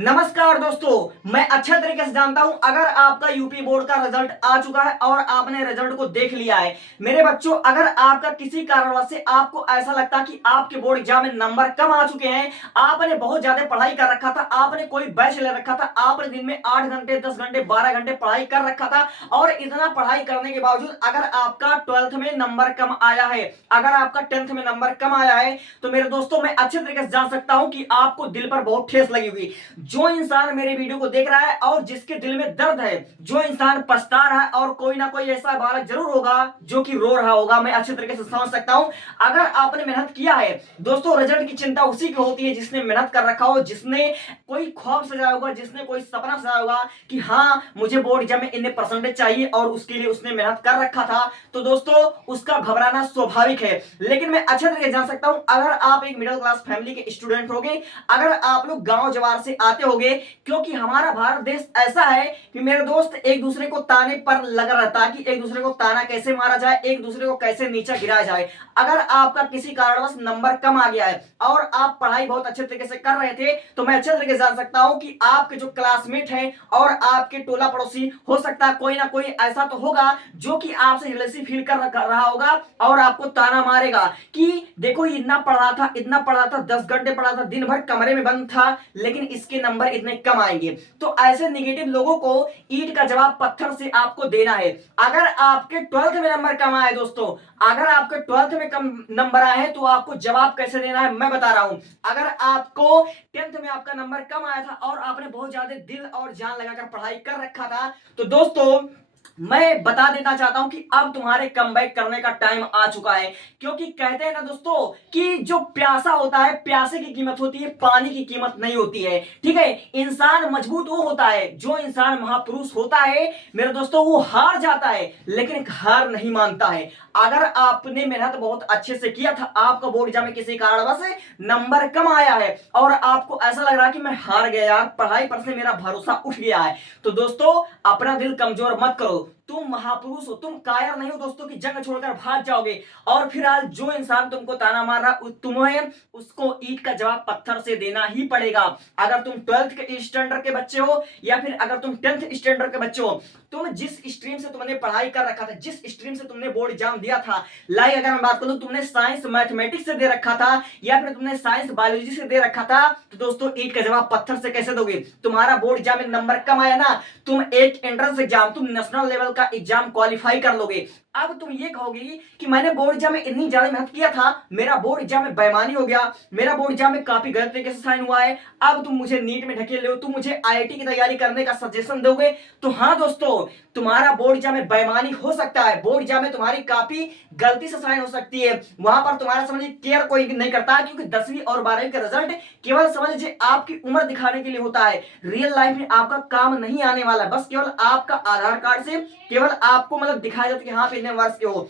नमस्कार दोस्तों, मैं अच्छा तरीके से जानता हूं अगर आपका यूपी बोर्ड का रिजल्ट आ चुका है और आपने रिजल्ट को देख लिया है। मेरे बच्चों, अगर आपका किसी कारणवश से आपको ऐसा लगता कि आपके बोर्ड एग्जाम में नंबर कम आ चुके हैं, आपने बहुत ज्यादा पढ़ाई कर रखा था, आपने कोई बैच ले रखा था, आपने दिन में 8 घंटे 10 घंटे 12 घंटे पढ़ाई कर रखा था और इतना पढ़ाई करने के बावजूद अगर आपका 12th में नंबर कम आया है, अगर आपका 10th में नंबर कम आया है, तो मेरे दोस्तों मैं अच्छे तरीके से जान सकता हूं कि आपको दिल पर बहुत ठेस लगी हुई। जो इंसान मेरे वीडियो को देख रहा है और जिसके दिल में दर्द है, जो इंसान पछता रहा है, और कोई ना कोई ऐसा बालक जरूर होगा जो कि रो रहा होगा, मैं अच्छे तरीके से समझ सकता हूं। अगर आपने मेहनत किया है दोस्तों, रिजल्ट की चिंता उसी की होती है जिसने मेहनत कर रखा हो, जिसने कोई ख्वाब सजाया होगा, जिसने कोई सपना सजाया होगा कि हाँ मुझे बोर्ड एग्जाम में इतने परसेंटेज चाहिए और उसके लिए उसने मेहनत कर रखा था। तो दोस्तों उसका घबराना स्वाभाविक है, लेकिन मैं अच्छे तरीके से जान सकता हूं अगर आप एक मिडिल क्लास फैमिली के स्टूडेंट होगे, अगर आप लोग गांव जवार से आते होगे, क्योंकि हमारा भारत देश ऐसा है कि मेरे दोस्त एक दूसरे को ताने पर लगा रहता है कि एक दूसरे को ताना कैसे मारा जाए, एक दूसरे को कैसे नीचा गिराया जाए। अगर आपका किसी कारणवश नंबर कम आ गया है और आप पढ़ाई बहुत अच्छे तरीके से कर रहे थे, तो मैं अच्छे तरीके से जान सकता हूं कि आपके जो क्लासमेट हैं और आपके टोला पड़ोसी, हो सकता है कोई ना कोई ऐसा तो होगा जो कि आपसे जेलसी फील कर रहा होगा और आपको ताना मारेगा कि देखो इतना पढ़ा था, इतना पढ़ा था, 10 घंटे पढ़ा था, दिन भर कमरे में बंद था, लेकिन इसके नंबर इतने कम आएंगे। तो ऐसे नेगेटिव लोगों को ईंट का जवाब पत्थर से आपको देना है। अगर आपके 12th में नंबर कम आए दोस्तों, अगर आपके 12th में कम नंबर आए हैं, तो आपको जवाब कैसे देना है मैं बता रहा हूं। अगर आपको 10th में आपका नंबर कम आया था और आपने बहुत ज्यादा दिल और जान लगाकर पढ़ाई कर रखा था, तो दोस्तों मैं बता देना चाहता हूं कि अब तुम्हारे कमबैक करने का टाइम आ चुका है। क्योंकि कहते हैं ना दोस्तों कि जो प्यासा होता है, प्यासे की कीमत होती है, पानी की कीमत नहीं होती है। ठीक है, इंसान मजबूत वो होता है, जो इंसान महापुरुष होता है मेरे दोस्तों, वो हार जाता है लेकिन हार नहीं मानता है। अगर आपने मेहनत बहुत अच्छे से किया था, आपका बोर्ड एग्जाम में किसी कारणवश नंबर कम आया है और आपको ऐसा लग रहा है कि मैं हार गया यार, पढ़ाई पर से मेरा भरोसा उठ गया है, तो दोस्तों अपना दिल कमजोर मत करो। तुम महापुरुष हो, तुम कायर नहीं हो दोस्तों कि जंग छोड़कर भाग जाओगे। और फिलहाल जो इंसान तुमको ताना मार रहा, तुम्हें उसको ईंट का जवाब पत्थर से देना ही पड़ेगा। अगर तुम 12th के स्टैंडर्ड के बच्चे हो या फिर अगर तुम 10th स्टैंडर्ड के बच्चे हो, तुम जिस स्ट्रीम से तुमने पढ़ाई कर रखा था, जिस स्ट्रीम से तुमने बोर्ड एग्जाम दिया था, लाइक अगर मैं बात करूं तुमने साइंस मैथमेटिक्स से दे रखा था या फिर तुमने साइंस बायोलॉजी से दे रखा था, तो दोस्तों ईंट का जवाब पत्थर से कैसे दोगे? तुम्हारा बोर्ड एग्जाम में नंबर कम आया ना, तुम एक एंट्रेंस एग्जाम, तुम नेशनल लेवल का एग्जाम क्वालिफाई कर लोगे। अब तुम ये कहोगे कि मैंने बोर्ड एग्जाम में इतनी ज्यादा मेहनत किया था, मेरा बोर्ड एग्जाम में बेईमानी हो गया, मेरा बोर्ड एग्जाम में काफी गलत तरीके से साइन हुआ है, अब तुम मुझे नीट में ढकेल रहे हो, तुम मुझे आईआईटी की तैयारी करने का सजेशन दोगे। तो हाँ दोस्तों, तुम्हारा बोर्ड एग्जाम में बेईमानी हो सकता है, बोर्ड एग्जाम में तुम्हारी काफी गलती से साइन हो सकती है, वहां पर तुम्हारा समझ केयर कोई नहीं करता, क्योंकि 10वीं और 12वीं का रिजल्ट केवल समझ लीजिए आपकी उम्र दिखाने के लिए होता है। रियल लाइफ में आपका काम नहीं आने वाला है, बस केवल आपका आधार कार्ड से केवल आपको मतलब दिखाया जाता है कि हाँ इतने वर्ष के हो।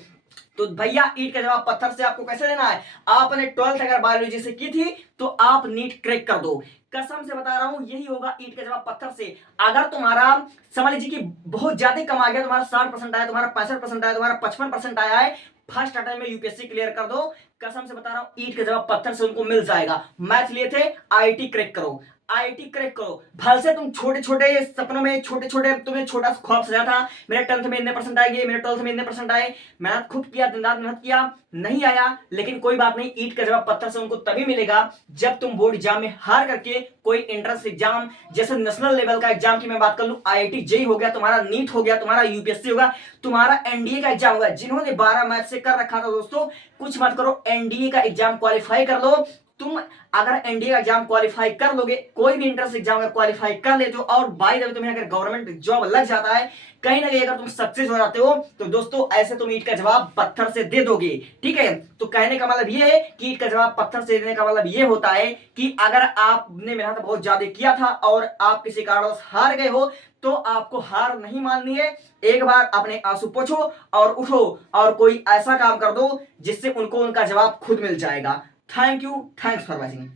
तो भैया ईंट का जवाब पत्थर से आपको कैसे देना है? आपने 12th अगर बायोलॉजी से की थी तो आप नीट क्रैक कर दो, कसम से बता रहा हूं यही होगा ईंट का जवाब पत्थर से। अगर तुम्हारा समझ लीजिए कि बहुत ज्यादा कम आ गया, तुम्हारा 60% आया, तुम्हारा 65% आया, तुम्हारा 55% आया है, फर्स्ट अटेम्प्ट में यूपीएससी क्लियर कर दो, कसम से बता रहा हूं ईंट का जवाब पत्थर से उनको मिल जाएगा। मैथ लिए थे, आईआईटी क्रैक करो, आईआईटी क्रैक करो। भल से तुम छोटे छोटे सपनों में, छोटे छोटे तुम्हें छोटा ख्वाब सजा था, मेरे 10th में इतने परसेंट आएंगे, मेरे 12th में इतने परसेंट आए, मेहनत खूब किया, दिन रात मेहनत किया, नहीं आया, लेकिन कोई बात नहीं, ईंट का जवाब पत्थर से उनको तभी मिलेगा जब तुम बोर्ड एग्जाम में हार करके कोई एंट्रेंस एग्जाम, जैसे नेशनल लेवल का एग्जाम की मैं बात कर लूं, आईआईटी जेईई हो गया, तुम्हारा नीट हो गया, तुम्हारा यूपीएससी होगा, तुम्हारा एनडीए का एग्जाम होगा। जिन्होंने 12 मैथ से कर रखा था दोस्तों, कुछ मत करो, एनडीए का एग्जाम क्वालिफाई कर लो। तुम अगर एनडीए का एग्जाम क्वालिफाई कर लोगे, कोई भी एंट्रेंस एग्जाम अगर क्वालिफाई कर लेते हो और बाय द वे तुम्हें अगर गवर्नमेंट जॉब लग जाता है, कहीं ना कहीं अगर तुम सक्सेस हो जाते हो, तो दोस्तों ऐसे तुम ईंट का जवाब पत्थर से दे दोगे। ठीक है, तो कहने का मतलब ये है कि ईंट का जवाब पत्थर से देने का मतलब ये होता है कि अगर आपने मेहनत बहुत ज्यादा किया था और आप किसी कारणवश हार गए हो, तो आपको हार नहीं माननी है। एक बार अपने आंसू पोंछो और उठो और कोई ऐसा काम कर दो जिससे उनको उनका जवाब खुद मिल जाएगा। Thank you, thanks for watching.